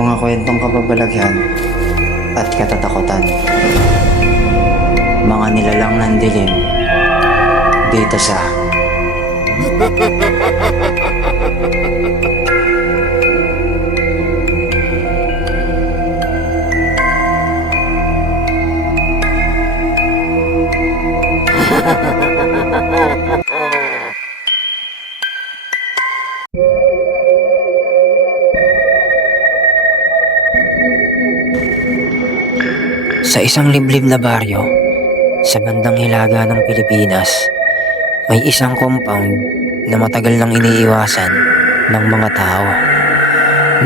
mga kwentong kababalaghan at katatakutan. Mga nilalang ng dilim dito sa Sa isang liblib na baryo, sa bandang hilaga ng Pilipinas, may isang compound na matagal nang iniiwasan ng mga tao.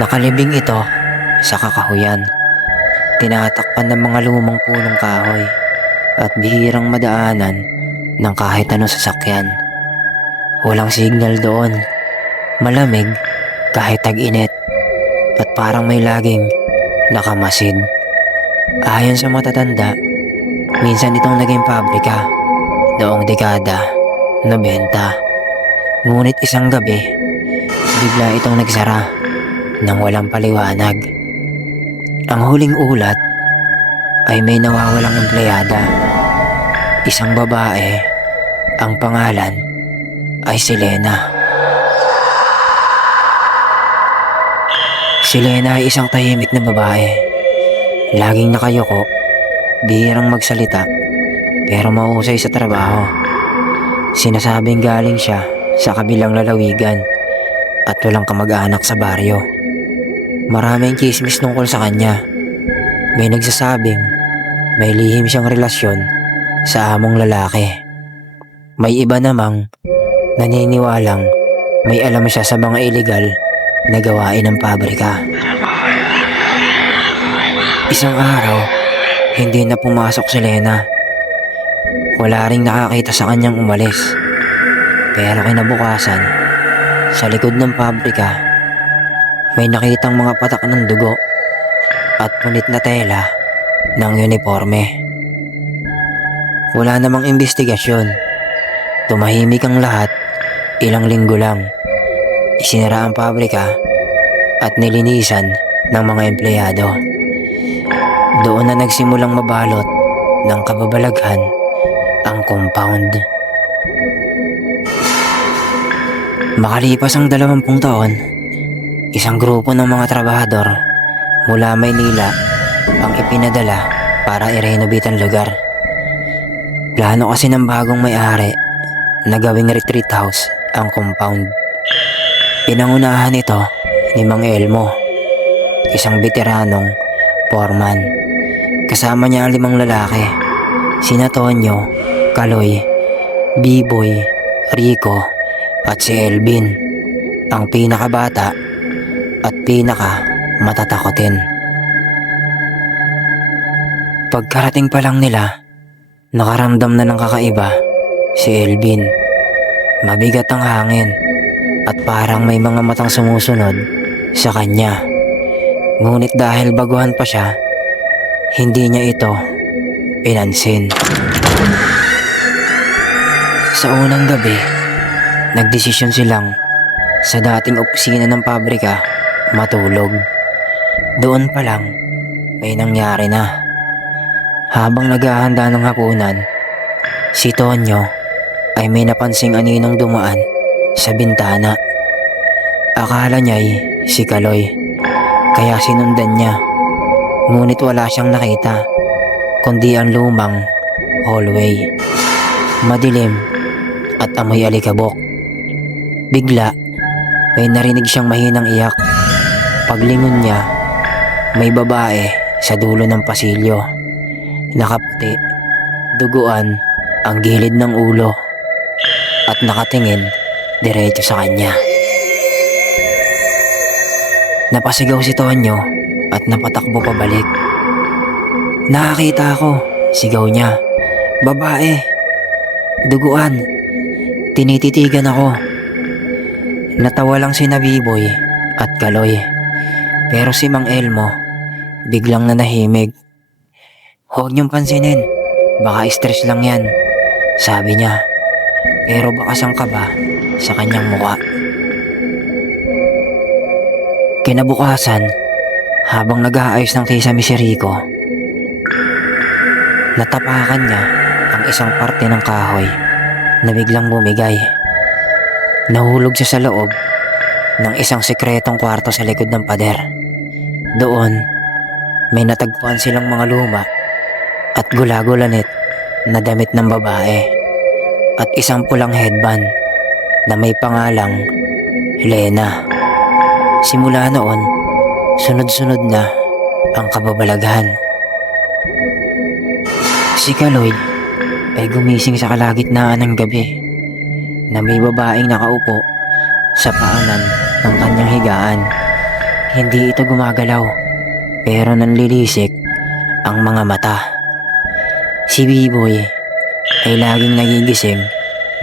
Nakalibing ito sa kakahuyan. Tinatakpan ng mga lumang punong kahoy at bihirang madaanan ng kahit anong sasakyan. Walang signal doon. Malamig kahit tag-init at parang may laging nakamasid. Ayon sa matatanda, minsan itong naging pabrika noong dekada 90. Ngunit isang gabi, bigla itong nagsara nang walang paliwanag. Ang huling ulat ay may nawawalang empleyada. Isang babae, ang pangalan ay si Lena. Si Lena ay isang tahimik na babae Laging nakayoko, bihirang magsalita, pero mahusay sa trabaho. Sinasabing galing siya sa kabilang lalawigan at walang kamag-anak sa baryo. Maraming chismis tungkol sa kanya. May nagsasabing may lihim siyang relasyon sa among lalaki. May iba namang naniniwalang may alam siya sa mga illegal na gawain ng pabrika. Isang araw, hindi na pumasok si Lena. Wala ring nakakita sa kanyang umalis. Pero kinabukasan, sa likod ng pabrika, may nakitang mga patak ng dugo at punit na tela ng uniforme. Wala namang investigasyon. Tumahimik ang lahat, ilang linggo lang. Isinara ang pabrika at nilinisan ng mga empleyado. Doon na nagsimulang mabalot ng kababalaghan ang compound. Makalipas ang dalawampung taon, isang grupo ng mga trabahador mula Maynila ang ipinadala para i-renovate ang lugar. Plano kasi ng bagong may-ari na gawing retreat house ang compound. Pinangunahan ito ni Mang Elmo, isang veteranong foreman. Kasama niya ang limang lalaki, sina Tonyo, Kaloy, Biboy, Rico, at si Elvin, ang pinakabata at pinaka matatakotin. Pagkarating pa lang nila, nakaramdam na ng kakaiba si Elvin. Mabigat ang hangin at parang may mga matang sumusunod sa kanya. Ngunit dahil baguhan pa siya, hindi niya ito pinansin. Sa unang gabi, nagdesisyon silang sa dating opisina ng pabrika matulog. Doon pa lang, may nangyari na. Habang naghahanda ng hapunan, si Tonyo ay may napansing aninong dumaan sa bintana. Akala niya'y si Kaloy, kaya sinundan niya. Ngunit wala siyang nakita, kundi ang lumang hallway. Madilim at amoy alikabok. Bigla, may narinig siyang mahinang iyak. Paglingon niya, may babae sa dulo ng pasilyo. Nakaputi, duguan ang gilid ng ulo at nakatingin diretso sa kanya. Napasigaw si Tonyo at napatakbo pabalik. Nakakita ako, sigaw niya. Babae, duguan, tinititigan ako. Natawa lang si Nabiboy at Kaloy. Pero si Mang Elmo, biglang nanahimik. Huwag niyong pansinin, baka stress lang yan, sabi niya. Pero baka sang kaba sa kanyang mukha. Kinabukasan, habang nag-aayos ng kisame si Rico, natapakan niya ang isang parte ng kahoy na biglang bumigay. Nahulog siya sa loob ng isang sekretong kwarto sa likod ng pader. Doon, may natagpuan silang mga luma at gulagulanit na damit ng babae at isang pulang headband na may pangalang Lena. Simula noon, sunod-sunod na ang kababalaghan. Si Kaloy ay gumising sa kalagitnaan ng gabi na may babaeng nakaupo sa paanan ng kanyang higaan. Hindi ito gumagalaw pero nanlilisik ang mga mata. Si Biboy ay laging nagigising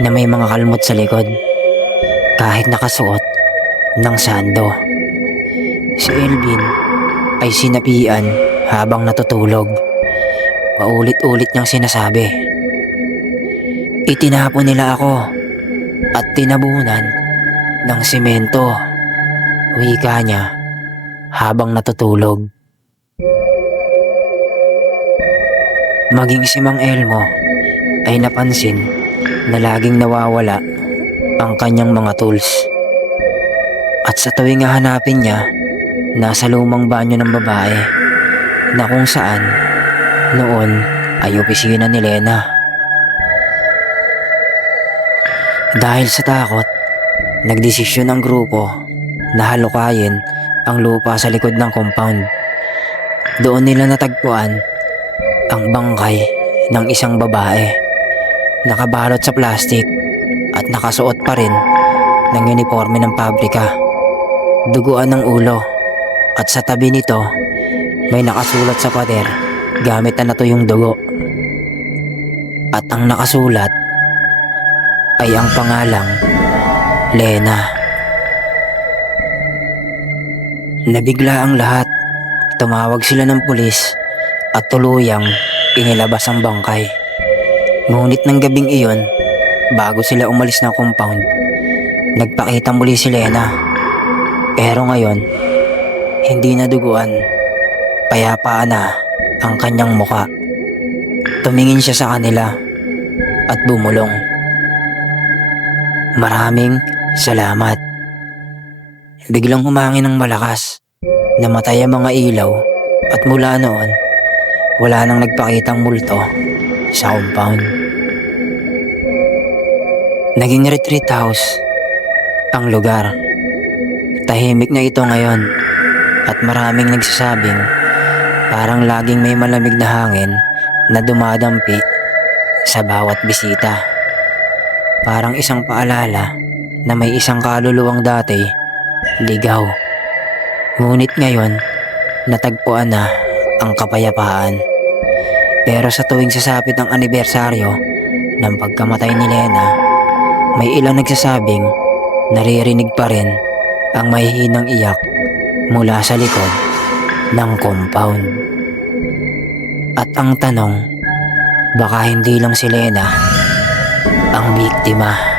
na may mga kalmot sa likod kahit nakasuot ng sando. Si Elvin ay sinapian habang natutulog. Paulit-ulit niyang sinasabi. Itinapon nila ako at tinabunan ng simento. Wika niya habang natutulog. Maging si Mang Elmo ay napansin na laging nawawala ang kanyang mga tools. At sa tuwing hahanapin niya, nasa lumang banyo ng babae na kung saan noon ay opisina ni Lena. Dahil sa takot, nagdesisyon ang grupo na halukayin ang lupa sa likod ng compound. Doon nila natagpuan ang bangkay ng isang babae. Nakabalot sa plastik at nakasuot pa rin ng uniforme ng pabrika. Duguan ng ulo at sa tabi nito may nakasulat sa pader gamit na natuyong dugo. At ang nakasulat ay ang pangalang Lena. Nabigla ang lahat. Tumawag sila ng pulis at tuluyang inilabas ang bangkay. Ngunit ng gabing iyon, bago sila umalis ng compound, nagpakita muli si Lena. Pero ngayon, hindi na duguan. Payapaan na ang kanyang muka. Tumingin siya sa kanila at bumulong. Maraming salamat. Biglang humangin ng malakas. Namatay ang mga ilaw at mula noon, wala nang nagpakitang multo sa compound. Naging retreat house ang lugar. Tahimik na ito ngayon at maraming nagsasabing parang laging may malamig na hangin na dumadampi sa bawat bisita. Parang isang paalala na may isang kaluluwang dati ligaw. Ngunit ngayon, natagpuan na ang kapayapaan. Pero sa tuwing sasapit ang anibersaryo ng pagkamatay ni Lena, may ilang nagsasabing naririnig pa rin ang mahihinang iyak mula sa likod ng compound. At ang tanong, baka hindi lang si Lena ang biktima.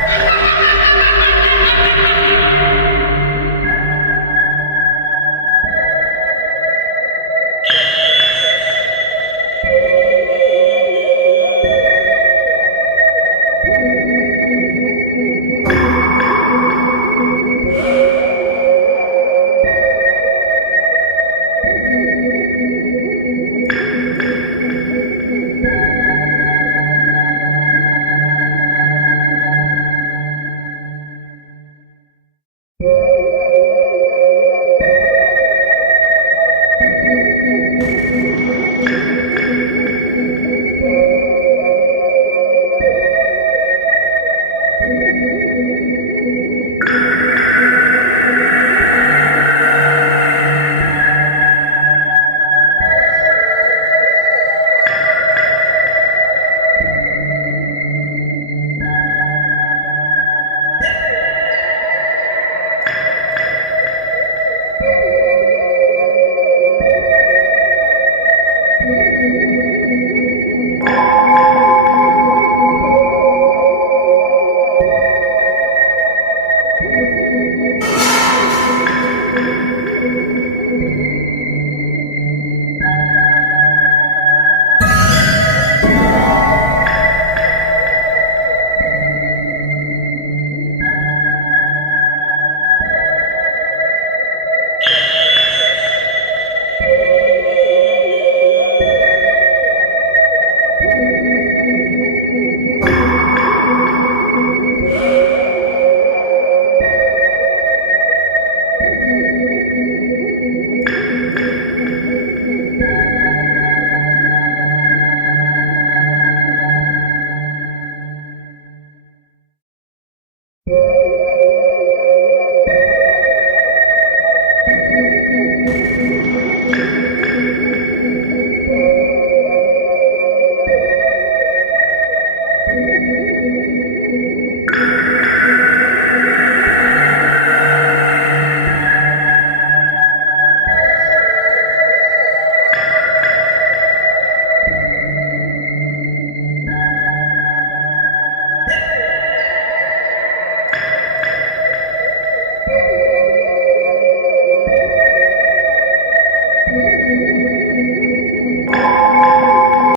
Yeah.